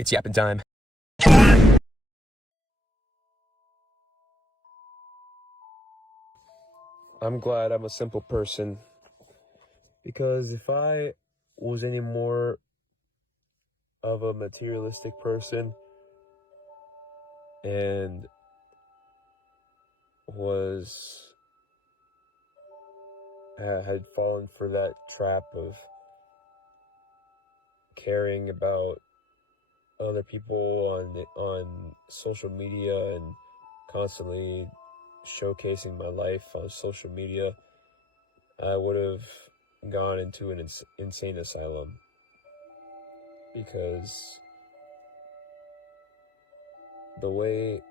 It's yapping time. I'm glad I'm a simple person, because if I was any more of a materialistic person and had fallen for that trap of caring about other people on social media and constantly showcasing my life on social media, I would have gone into an insane asylum, because the way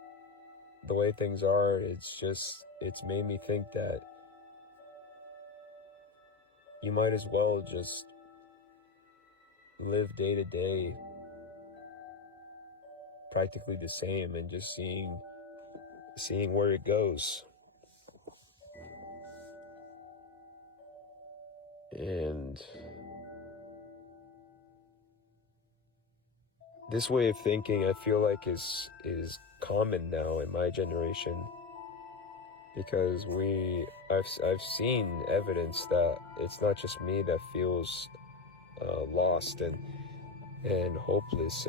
things are, it's made me think that you might as well just live day to day practically the same and just seeing where it goes. And this way of thinking, I feel like is common now in my generation, because I've seen evidence that it's not just me that feels lost and hopeless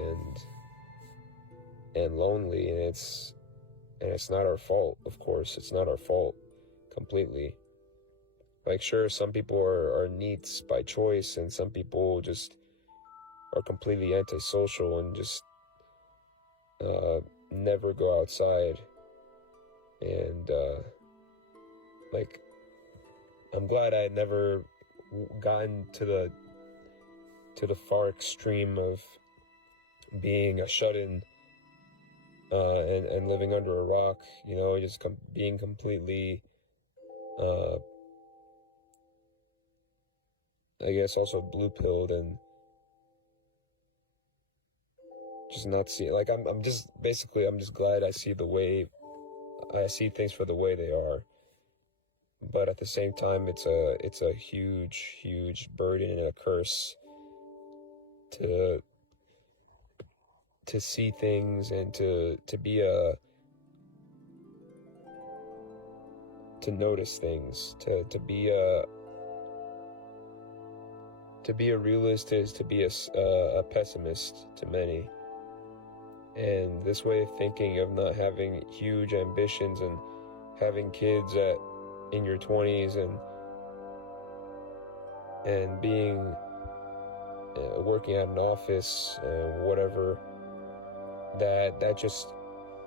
and lonely, and it's not our fault. Of course, it's not our fault completely. Like, sure, some people are neats by choice, and some people just are completely antisocial and just never go outside. And like, I'm glad I had never gotten to the far extreme of being a shut-in and living under a rock, just being completely I guess also blue-pilled and just not see, like, I'm just glad I see things for the way they are. But at the same time, it's a huge burden and a curse to see things and to notice things, to be a realist is to be a pessimist to many. And this way of thinking of not having huge ambitions and having kids in your 20s and being working at an office and whatever, that just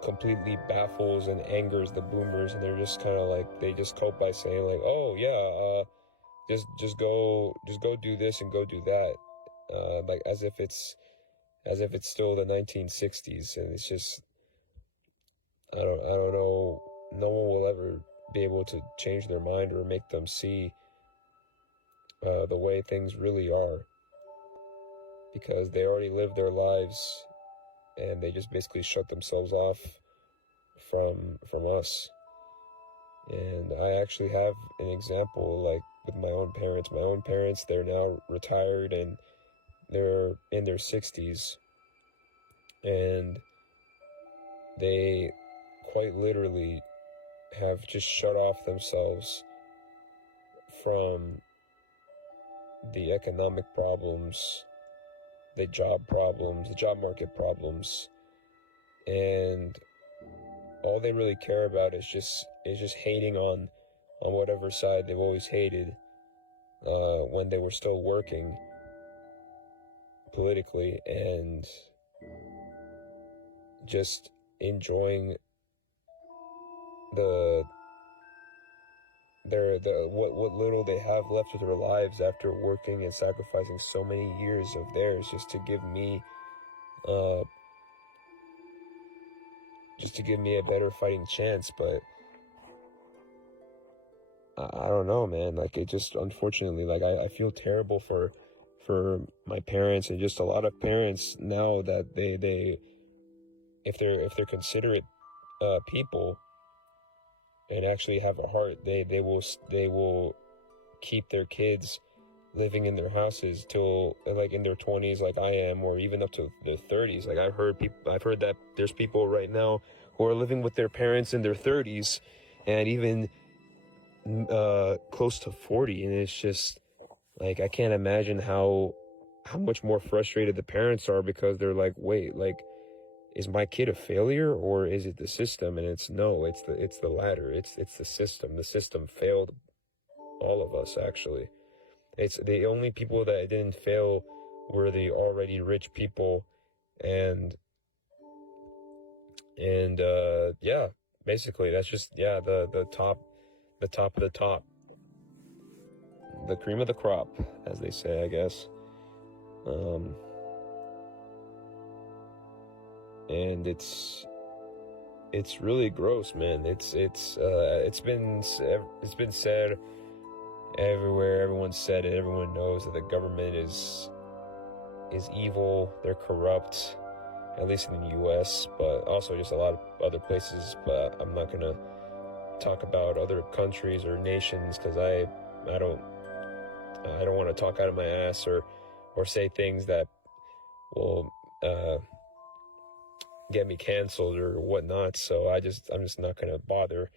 completely baffles and angers the boomers, and they're just kind of like, they just cope by saying like, oh yeah, just go do this and go do that, like as if it's still the 1960s. And it's just, I don't know, no one will ever be able to change their mind or make them see the way things really are, because they already lived their lives and they just basically shut themselves off from us. And I actually have an example, like with my own parents. They're now retired and they're in their 60s, and they quite literally have just shut off themselves from the economic problems, the job market problems, and all they really care about is just hating on whatever side they've always hated when they were still working politically, and just enjoying what little they have left of their lives after working and sacrificing so many years of theirs just to give me a better fighting chance. But I don't know, man. Like, it just, unfortunately, like, I feel terrible for my parents, and just a lot of parents now, that they if they're considerate people and actually have a heart, they will keep their kids living in their houses till like in their 20s, like I am, or even up to their 30s. Like I've heard that there's people right now who are living with their parents in their 30s, and even close to 40, and it's just like I can't imagine how much more frustrated the parents are, because they're like, wait, like, is my kid a failure, or is it the system? And it's the latter. It's the system. The system failed all of us, actually. It's the only people that didn't fail were the already rich people, and yeah, basically that's just, yeah, the top of the top, the cream of the crop, as they say, I guess. And it's really gross, man. It's been said everywhere. Everyone said it. Everyone knows that the government is evil. They're corrupt, at least in the U.S., but also just a lot of other places. But I'm not gonna talk about other countries or nations, because I don't want to talk out of my ass or say things that will get me canceled or whatnot. So I'm just not gonna bother.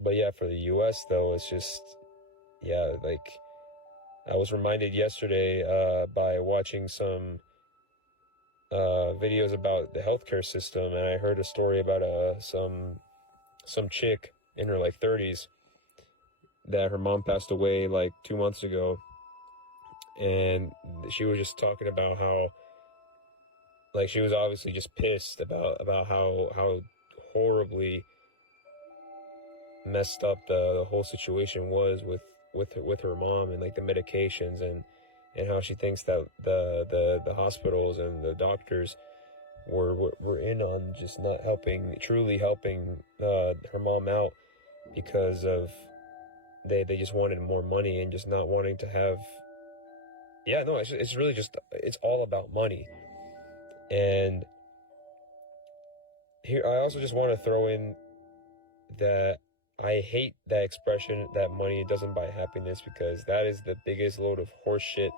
But yeah, for the US though, it's just, yeah, like I was reminded yesterday by watching some videos about the healthcare system, and I heard a story about some chick in her like 30s that her mom passed away like 2 months ago, and she was just talking about how, like, she was obviously just pissed about how horribly messed up the whole situation was with her mom, and like the medications, and how she thinks that the hospitals and the doctors were in on just not truly helping her mom out, because of they just wanted more money and just not wanting to have, yeah, no, it's really just, it's all about money. And here I also just want to throw in that I hate that expression that money doesn't buy happiness, because that is the biggest load of horse shit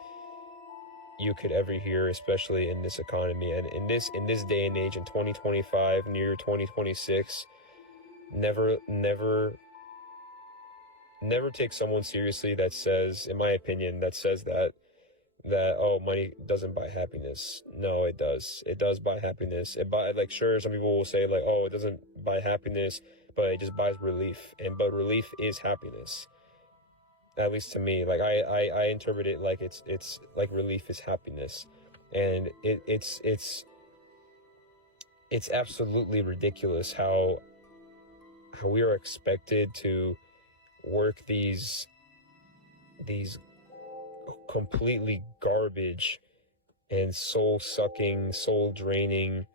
you could ever hear, especially in this economy and in this day and age, in 2025, near 2026. Never take someone seriously that says, in my opinion, that oh, money doesn't buy happiness. No, it does. It does buy happiness. Like, sure, some people will say like, oh, it doesn't buy happiness, but it just buys relief. But relief is happiness. At least to me. Like I interpret it like it's like relief is happiness. And it's absolutely ridiculous how we are expected to work these completely garbage and soul-sucking, soul-draining,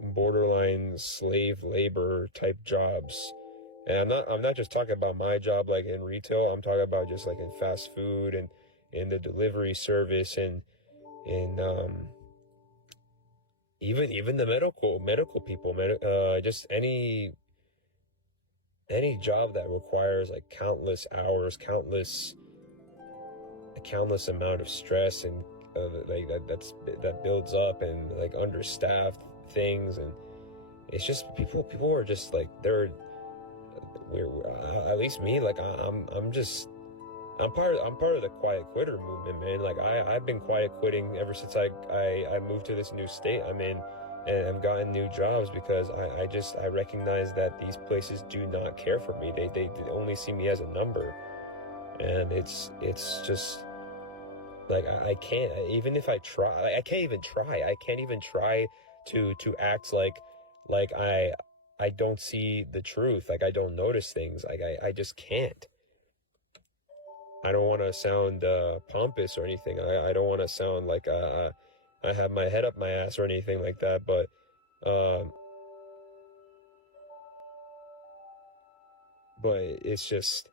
borderline slave labor type jobs. And I'm not just talking about my job like in retail. I'm talking about just like in fast food and in the delivery service, and in even the medical people, just any job that requires like countless hours, a countless amount of stress, and like that builds up, and like understaffed things. And it's just people are just like, we're at least me, like I'm part of the quiet quitter movement, man. Like I've been quiet quitting ever since I moved to this new state I'm in, and I've gotten new jobs, because I recognize that these places do not care for me. They only see me as a number. And it's just like I can't, even if I try, I can't even try to act like I don't see the truth, like I don't notice things, like I just can't. I don't want to sound pompous or anything. I don't want to sound like I have my head up my ass or anything like that, but it's just,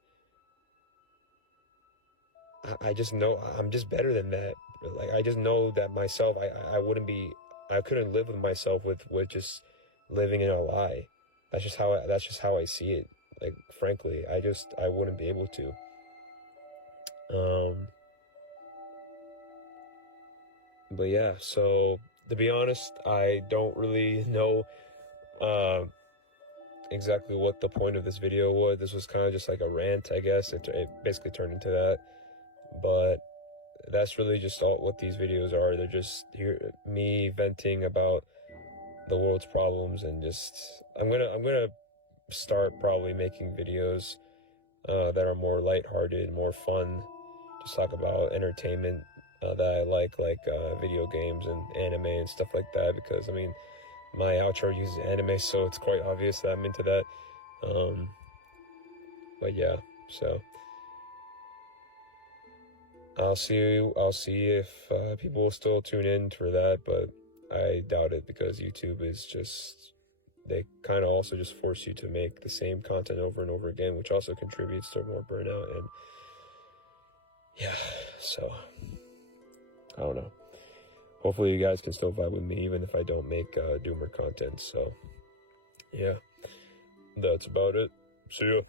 I just know I'm just better than that. Like I just know that myself, I couldn't live with myself with just living in a lie. That's just how I see it. Like, frankly, I wouldn't be able to. But yeah, so to be honest, I don't really know exactly what the point of this video was. This was kind of just like a rant, I guess. It basically turned into that. But that's really just all what these videos are. They're just me venting about the world's problems, and just I'm gonna start probably making videos that are more lighthearted, more fun. Just talk about entertainment that I like video games and anime and stuff like that. Because I mean, my outro uses anime, so it's quite obvious that I'm into that. But yeah, so I'll see if people will still tune in for that, but I doubt it, because YouTube is just, they kind of also just force you to make the same content over and over again, which also contributes to more burnout. And yeah, so I don't know. Hopefully you guys can still vibe with me even if I don't make doomer content. So yeah, that's about it. See ya.